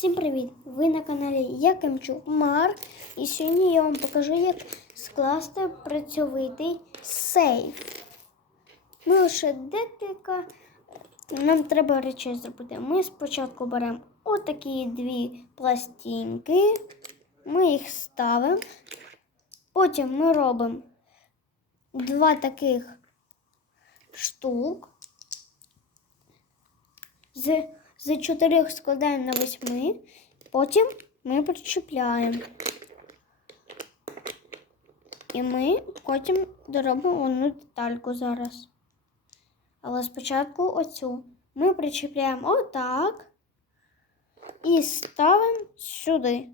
Всім привіт! Ви на каналі Я Якимчук Мар. І сьогодні я вам покажу, як скласти працьовитий сейф. Ми лише декілька. Нам треба речей зробити. Ми спочатку беремо отакі дві пластинки, ми їх ставимо. Потім ми робимо два таких штук. З, з чотирьох складаємо на восьми, потім ми причіпляємо. І ми потім доробимо одну детальку зараз. Але спочатку оцю. Ми причіпляємо отак і ставимо сюди.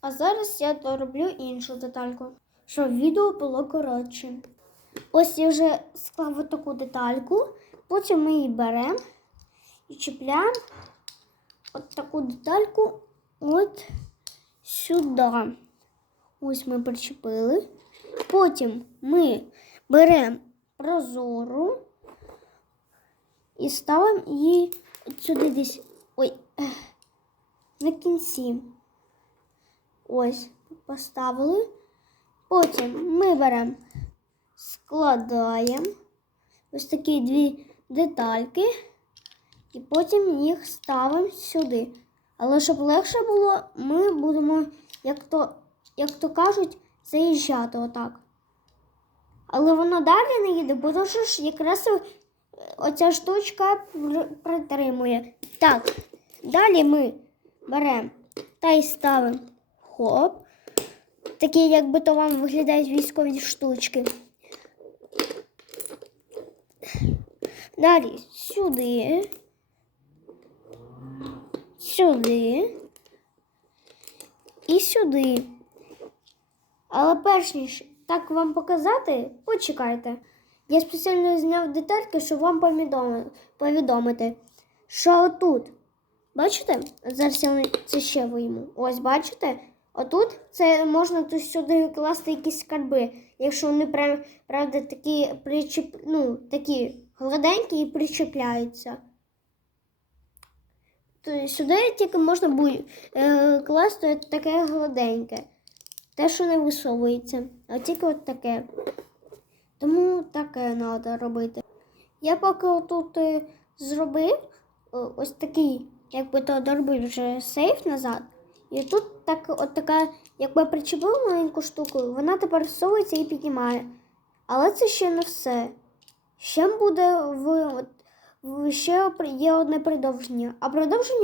А зараз я дороблю іншу детальку, щоб відео було коротше. Ось я вже склав таку детальку, потім ми її беремо і чіпляємо от детальку от сюди. Ось ми причепили. Потім ми беремо прозору і ставимо її сюди десь ой, на кінці. Ось, поставили. Потім ми беремо, складаємо ось такі дві детальки, і потім їх ставимо сюди. Але щоб легше було, ми будемо, як то, як то кажуть, заїжджати отак. Але воно далі не їде, бо то ж якраз оця штучка притримує. Так, далі ми беремо та й ставимо хоп. Такі, якби то вам виглядають військові штучки. Далі сюди. Сюди. І сюди. Але перш ніж так вам показати, почекайте. Я спеціально зняв детальки, щоб вам повідомити, що отут, бачите? Зараз я це ще вийму. Ось бачите? Отут це можна тут сюди класти якісь скарби, якщо вони правда такі причіп, ну, такі гладенькі і причіпляються. То сюди тільки можна буде е, класти от таке гладеньке. Те, що не висовується, а тільки от таке. Тому таке треба робити. Я поки тут е, зробив ось такий, якби то доробив вже сейф назад. І тут так, от така, якби причепив маленьку штуку, вона тепер всовується і піднімає. Але це ще не все. Ще буде в, в ще є одне продовження. А продовження